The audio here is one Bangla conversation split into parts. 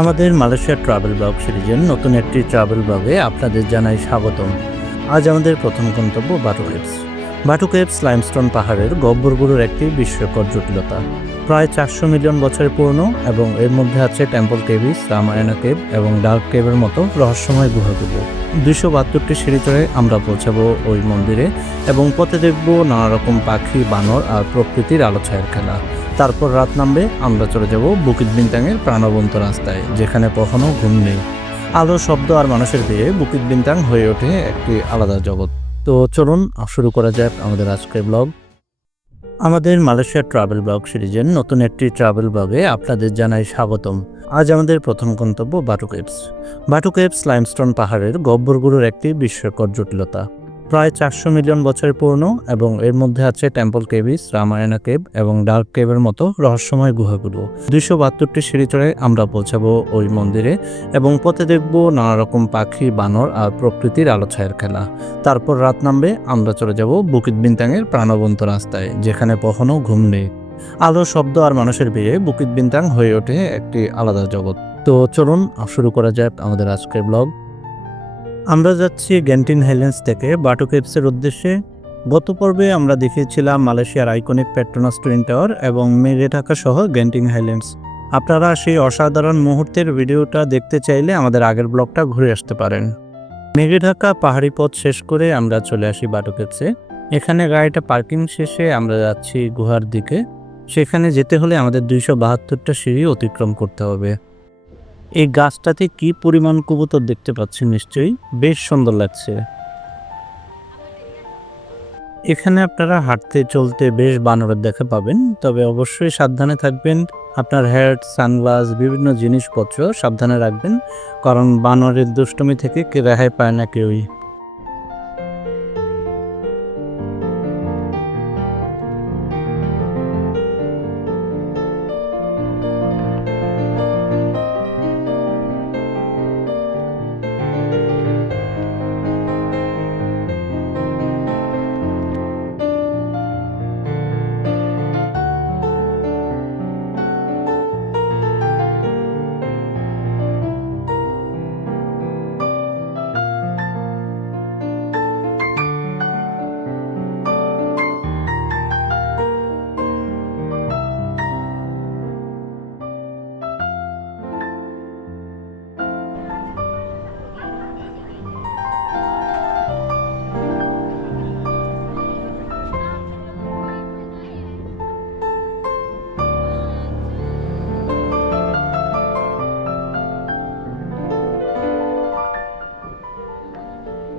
আমাদের মালয়েশিয়া ট্রাভেল ব্লগ সিরিজের নতুন একটি ট্রাভেল ব্লগে আপনাদের জানাই স্বাগতম। আজ আমাদের প্রথম গন্তব্য Batu Caves Batu Caves limestone পাহাড়ের গব্বরগুলোর একটি বিস্ময়কর জটিলতা। প্রায় চারশো মিলিয়ন বছরের পুরনো এবং এর মধ্যে আছে টেম্পল কেভিস, রামায়ণা কেভ এবং ডার্ক কেভের মতো রহস্যময় গুহাগুলো। দুশো বাহাত্তরটি সিঁড়ি চড়ে আমরা পৌঁছাবো ওই মন্দিরে এবং পথে দেখব নানা রকম পাখি, বানর আর প্রকৃতির আলো ছায়ের খেলা। তারপর রাত নামবে, আমরা চলে যাব বুকিত বিন্তাংয়ের প্রাণবন্ত রাস্তায়, যেখানে কখনো ঘুম নেই। আলো, শব্দ আর মানুষের বিয়ে বুকিত বিন্তাং হয়ে ওঠে একটি আলাদা জগৎ। তো চলুন শুরু করা যাক আমাদের আজকের ব্লগ। আমাদের মালয়েশিয়া ট্রাভেল ব্লগ সিরিজের নতুন একটি ট্রাভেল ব্লগে আপনাদের জানাই স্বাগতম। আজ আমাদের প্রথম গন্তব্য Batu Caves Batu Caves limestone পাহাড়ের গব্বরগুলোর একটি বিস্ময়কর জটিলতা। প্রায় চারশো মিলিয়ন বছরের পুরনো এবং এর মধ্যে আছে টেম্পল কেভিস, রামায়ণা কেভ এবং ডার্ক কেভের মতো রহস্যময় গুহাগুলো। দুইশো বাহাত্তরটি সিঁড়ি চড়ে আমরা পৌঁছাবো ওই মন্দিরে এবং পথে দেখব নানা রকম পাখি, বানর আর প্রকৃতির আলো ছায়ের খেলা। তারপর রাত নামবে, আমরা চলে যাব বুকিত বিন্তাংয়ের প্রাণবন্ত রাস্তায়, যেখানে কখনো ঘুম নেই। আলো, শব্দ আর মানুষের বিয়ে বুকিত বিন্তাং হয়ে ওঠে একটি আলাদা জগৎ। তো চলুন শুরু করা যাক আমাদের আজকের ব্লগ আমরা যাচ্ছি গ্যান্টিন হাইল্যান্ডস থেকে বাটু কেপসের উদ্দেশ্যে। গত পর্বে আমরা দেখিয়েছিলাম মালয়েশিয়ার আইকনিক পেট্রোনাস টুইন টাওয়ার এবং মেরে ঢাকা সহ গ্যান্টিং হাইল্যান্ডস। আপনারা সেই অসাধারণ মুহূর্তের ভিডিওটা দেখতে চাইলে আমাদের আগের ব্লগটা ঘুরে আসতে পারেন। মেঘে ঢাকা পাহাড়ি পথ শেষ করে আমরা চলে আসি বাটু কেপসে এখানে গাড়িটা পার্কিং শেষে আমরা যাচ্ছি গুহার দিকে। সেখানে যেতে হলে আমাদের দুইশো বাহাত্তরটা সিঁড়ি অতিক্রম করতে হবে। এই গাছটাতে কি পরিমাণ কবুতর দেখতে পাচ্ছি নিশ্চয়ই? বেশ সুন্দর লাগছে। এখানে আপনারা হাঁটতে, চলতে বেশ বানরের দেখা পাবেন। তবে অবশ্যই সাবধানে থাকবেন। আপনার হেড সানগ্লাস বিভিন্ন জিনিসপত্র সাবধানে রাখবেন। কারণ বানরের দুষ্টমি থেকে রেহাই পায় না কেউই।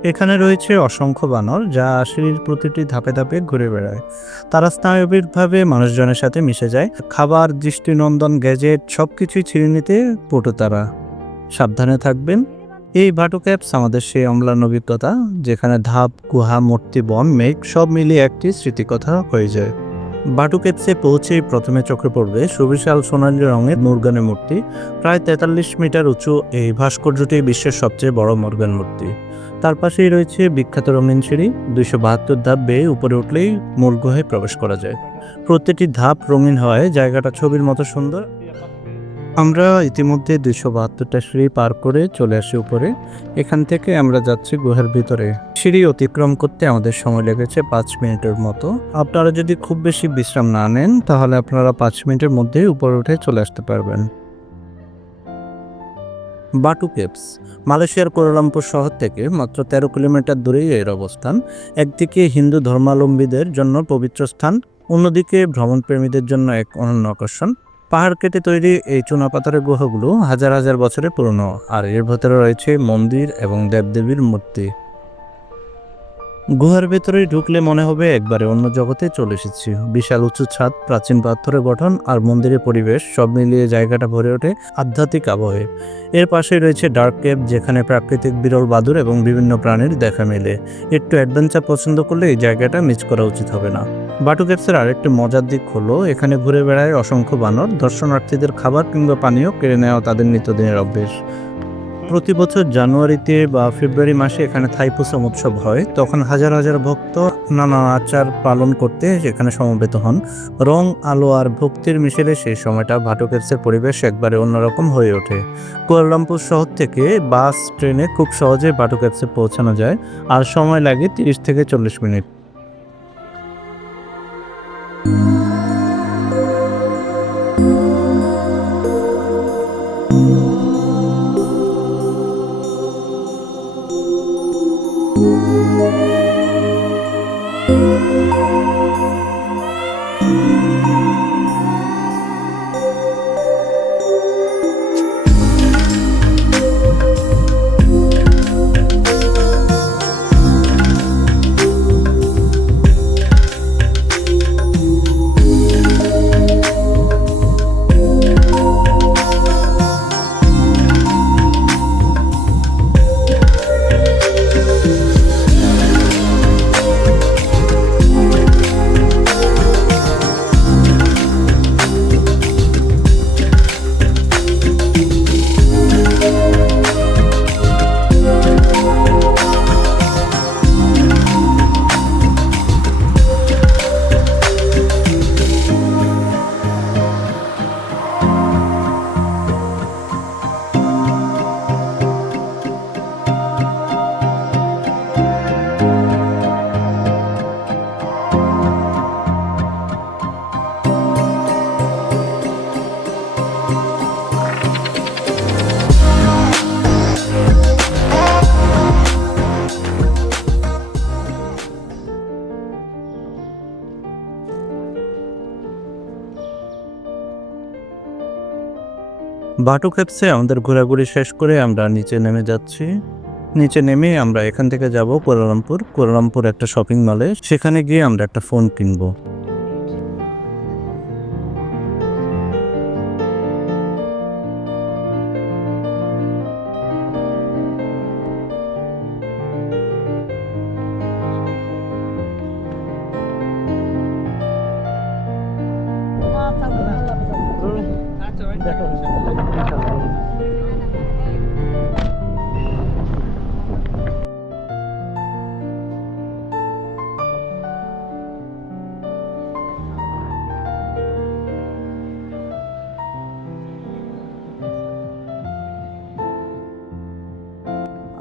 এখানে রয়েছে অসংখ্য বানর যা সিঁড়ির প্রতিটি ধাপে ধাপে ঘুরে বেড়ায়। তারা স্নায়বিকভাবে মানুষজনের সাথে মিশে যায়। খাবার, দৃষ্টিনন্দন, গ্যাজেট সব কিছুই ছিঁড়ে নিতে পটু তারা। সাবধানে থাকবেন। এই ভাটু ক্যাপস আমাদের সেই অম্লান অভিজ্ঞতা, যেখানে ধাপ, গুহা, মূর্তি, বন, মেঘ, সব মিলিয়ে একটি স্মৃতিকথা হয়ে যায়। বাটু ক্যাপসে পৌঁছেই প্রথমে চোখে পড়বে সুবিশাল সোনালী রঙের মুরগানের মূর্তি। প্রায় তেতাল্লিশ মিটার উঁচু এই ভাস্কর্যটি বিশ্বের সবচেয়ে বড় মুরগান মূর্তি। তার পাশেই রয়েছে বিখ্যাত রঙিন সিঁড়ি, দুইশো বাহাত্তর ধাপ বেয়ে উপরে উঠলেই মূল গুহায় প্রবেশ করা যায়। প্রত্যেকটি ধাপ রঙিন হওয়ায় জায়গাটা ছবির মতো সুন্দর। আমরা ইতিমধ্যে দুইশো বাহাত্তরটা সিঁড়ি পার করে চলে আসি উপরে। এখান থেকে আমরা যাচ্ছি গুহার ভিতরে। সিঁড়ি অতিক্রম করতে আমাদের সময় লেগেছে পাঁচ মিনিটের মতো। আপনারা যদি খুব বেশি বিশ্রাম না নেন, তাহলে আপনারা পাঁচ মিনিটের মধ্যেই উপরে উঠে চলে আসতে পারবেন। বাটু কেপস, মালয়েশিয়ার কোলালামপুর শহর থেকে মাত্র তেরো কিলোমিটার দূরেই এর অবস্থান। একদিকে হিন্দু ধর্মাবলম্বীদের জন্য পবিত্র স্থান, অন্যদিকে ভ্রমণপ্রেমীদের জন্য এক অনন্য আকর্ষণ। পাহাড় কেটে তৈরি এই চুনাপাথরের গুহাগুলো হাজার হাজার বছরের পুরনো, আর এর ভেতরে রয়েছে মন্দির এবং দেবদেবীর মূর্তি। গুহার ভেতরে ঢুকলে মনে হবে একবারে অন্য জগতে চলে এসেছি। বিশাল উঁচু ছাদ, প্রাচীন পাথরের গঠন আর মন্দিরের পরিবেশ সব মিলিয়ে জায়গাটা ভরে ওঠে আধ্যাত্মিক আবহে। এর পাশে রয়েছে ডার্ক কেভ, যেখানে প্রাকৃতিক বিরল বাদুর এবং বিভিন্ন প্রাণীর দেখা মেলে। একটু অ্যাডভেঞ্চার পছন্দ করলে এই জায়গাটা মিস করা উচিত হবে না। বাটু কেভসের আরেকটি মজার দিক হলো, এখানে ঘুরে বেড়ায় অসংখ্য বানর, দর্শনার্থীদের খাবার কিংবা পানীয় কেড়ে নেওয়া তাদের নিত্যদিনের অভ্যেস। প্রতি বছর জানুয়ারিতে বা ফেব্রুয়ারি মাসে এখানে থাইপুসম উৎসব হয়। তখন হাজার হাজার ভক্ত নানা আচার পালন করতে এখানে সমবেত হন। রং, আলো আর ভক্তির মিশেলে সেই সময়টা ভাটুকেপসের পরিবেশ একবারে অন্যরকম হয়ে ওঠে। কুয়ালালামপুর শহর থেকে বাস, ট্রেনে খুব সহজে ভাটুকেপসে পৌঁছানো যায়। আর সময় লাগে তিরিশ থেকে চল্লিশ মিনিট। বাটু ক্যাপসে আমাদের ঘোরাঘুরি শেষ করে আমরা নিচে নেমে যাচ্ছি। নিচে নেমে আমরা এখান থেকে যাব কুয়ালালামপুর কুয়ালালামপুর একটা শপিং মলে সেখানে গিয়ে আমরা একটা ফোন কিনবো।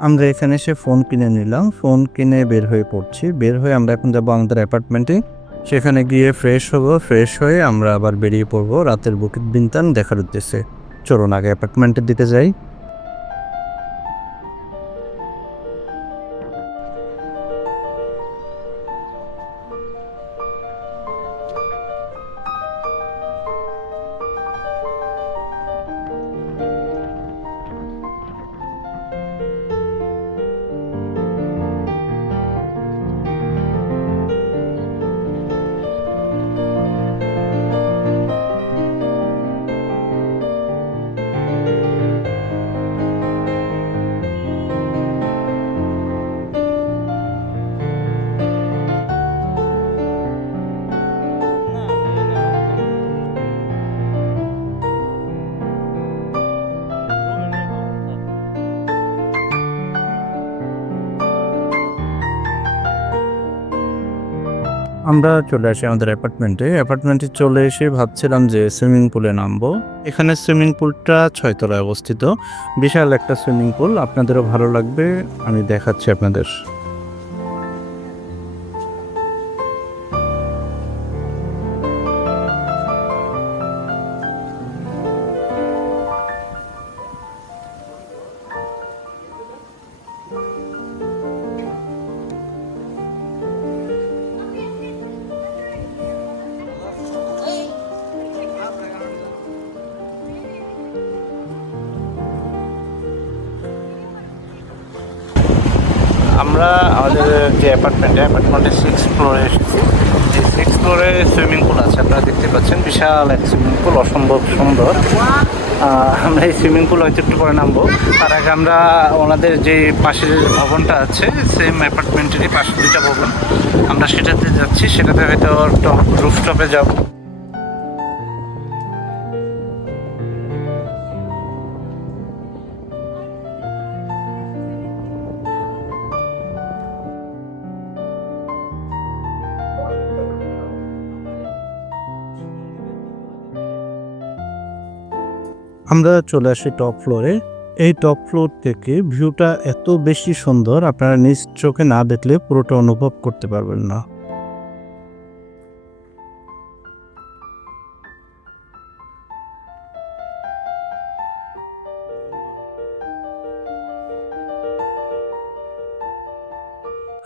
আমরা এখানে এসে ফোন কিনে নিলাম। ফোন কিনে বের হয়ে পড়ছি। বের হয়ে আমরা এখন যাব আমাদের অ্যাপার্টমেন্টে সেখানে গিয়ে ফ্রেশ হব। ফ্রেশ হয়ে আমরা আবার বেরিয়ে পড়ব রাতের বুকিট বিনতান দেখার উদ্দেশ্যে। চলুন আগে অ্যাপার্টমেন্টের দিকে যাই। আমরা চলে আসি আমাদের অ্যাপার্টমেন্টে অ্যাপার্টমেন্টে চলে এসে ভাবছিলাম যে সুইমিং পুলে নামবো। এখানে সুইমিং পুলটা ছয়তলায় অবস্থিত। বিশাল একটা সুইমিং পুল আপনাদেরও ভালো লাগবে। আমি দেখাচ্ছি আপনাদের। আমরা আমাদের যে অ্যাপার্টমেন্টে অ্যাপার্টমেন্টে সিক্স ফ্লোরে এসেছি। যে সিক্স ফ্লোরে সুইমিং পুল আছে, আপনারা দেখতে পাচ্ছেন, বিশাল এক সুইমিং পুল অসম্ভব সুন্দর। আমরা এই সুইমিং পুল হয়তো একটু পরে নামবো। তার আগে আমরা ওনাদের যে পাশের ভবনটা আছে সেম অ্যাপার্টমেন্টেরই পাশে দুইটা ভবন। আমরা সেটাতে যাচ্ছি, সেটাতে হয়তো টপ রুফটপে যাব। আমরা চলে আসি টপ ফ্লোরে এই টপ ফ্লোর থেকে ভিউটা এত বেশি সুন্দর, আপনারা নিজ চোখে না দেখলে পুরোটা অনুভব করতে পারবেন না।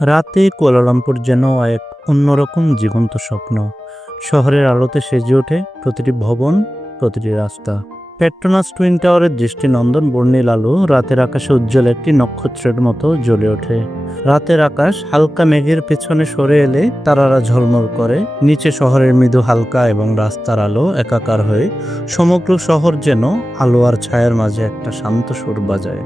রাতে কুয়ালালামপুর যেন এক অন্যরকম জীবন্ত স্বপ্ন। শহরের আলোতে সেজে ওঠে প্রতিটি ভবন, প্রতিটি রাস্তা। পেট্রোনাস টুইন টাওয়ারের দৃষ্টিনন্দন বর্ণিল আলো রাতের আকাশে উজ্জ্বল একটি নক্ষত্রের মতো জ্বলে ওঠে। রাতের আকাশ হালকা মেঘের পেছনে সরে এলে তারারা ঝলমল করে। নিচে শহরের মৃদু হালকা এবং রাস্তার আলো একাকার হয়ে সমগ্র শহর যেন আলো আর ছায়ার মাঝে একটা শান্ত সুর বাজায়।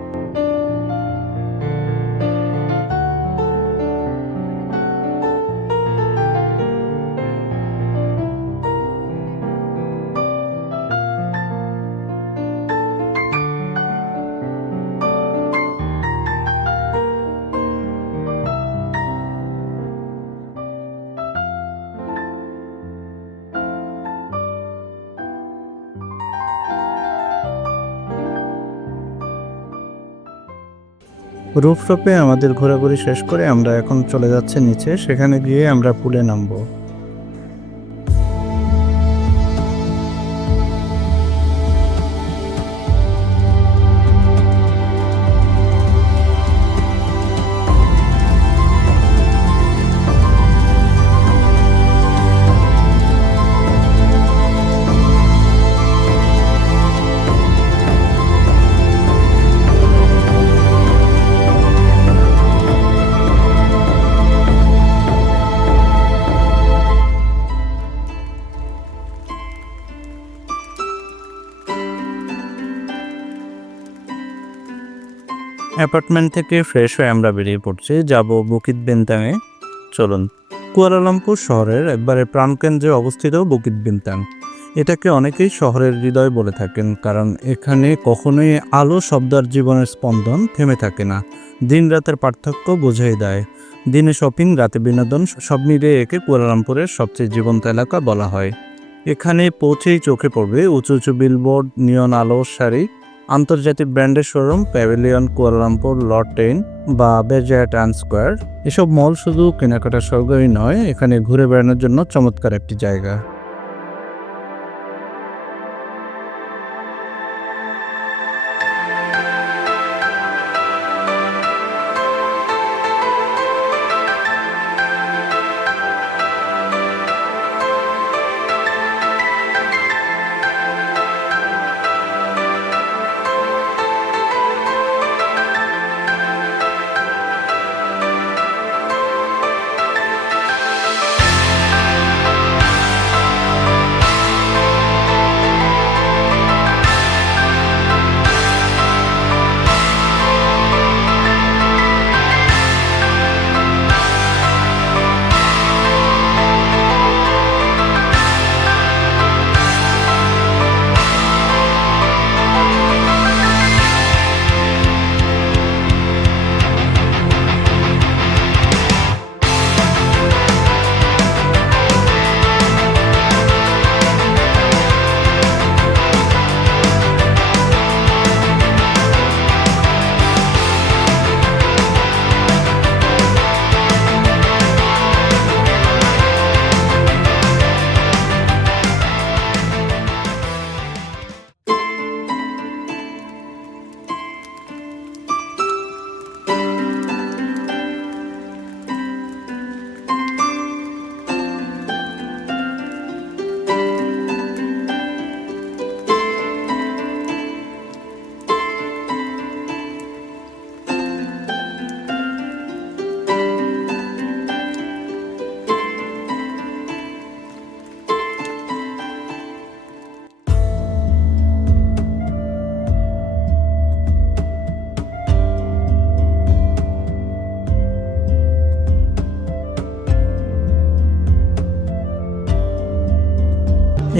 রুফটপে আমাদের ঘোরাঘুরি শেষ করে আমরা এখন চলে যাচ্ছি নিচে, সেখানে গিয়ে আমরা পুলে নামবো। অ্যাপার্টমেন্ট থেকে ফ্রেশ হয়ে আমরা বেরিয়ে পড়ছি। যাব বুকিত বিনতাংয়ে চলুন। কুয়ালালামপুর শহরের একবারে প্রাণকেন্দ্রে অবস্থিত বুকিত বিনতাং এটাকে অনেকেই শহরের হৃদয় বলে থাকেন, কারণ এখানে কখনোই আলো শব্দার জীবনের স্পন্দন থেমে থাকে না। দিন রাতের পার্থক্য বোঝাই দেয়। দিনে শপিং রাতে বিনোদন সব মিলিয়ে একে কুয়ালালামপুরের সবচেয়ে জীবন্ত এলাকা বলা হয়। এখানে পৌঁছেই চোখে পড়বে উঁচু উঁচু বিলবোর্ড নিয়ন আলো, শাড়ি আন্তর্জাতিক ব্র্যান্ডের showroom, pavilion Kuala Lumpur Lot ten বা বেজায়া টাউন স্কোয়ার। এসব মল শুধু কেনাকাটার স্বর্গই নয়, এখানে ঘুরে বেড়ানোর জন্য চমৎকার একটি জায়গা।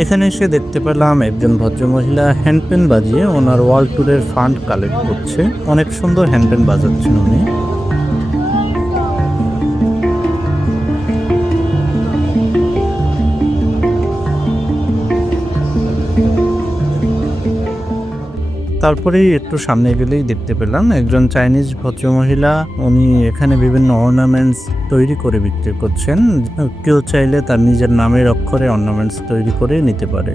এখানে এসে দেখতে পেলাম একজন ভদ্রমহিলা হ্যান্ডপেন বাজিয়ে ওনার ওয়ার্ল্ড ট্যুরের ফান্ড কালেক্ট করছে। অনেক সুন্দর হ্যান্ডপেন বাজাচ্ছেন উনি। তারপরেই একটু সামনে গেলেই দেখতে পেলাম একজন চাইনিজ ভদ্রমহিলা। উনি এখানে বিভিন্ন অর্নামেন্টস তৈরি করে বিক্রি করছেন। কেউ চাইলে তার নিজের নামের অক্ষরে অর্নামেন্টস তৈরি করে নিতে পারে।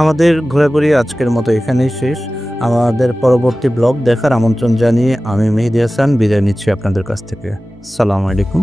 আমাদের ঘোরাঘুরি আজকের মতো এখানেই শেষ। আমাদের পরবর্তী ব্লগ দেখার আমন্ত্রণ জানিয়ে আমি মেহেদি হাসান বিদায় নিচ্ছি আপনাদের কাছ থেকে। সালাম আলাইকুম।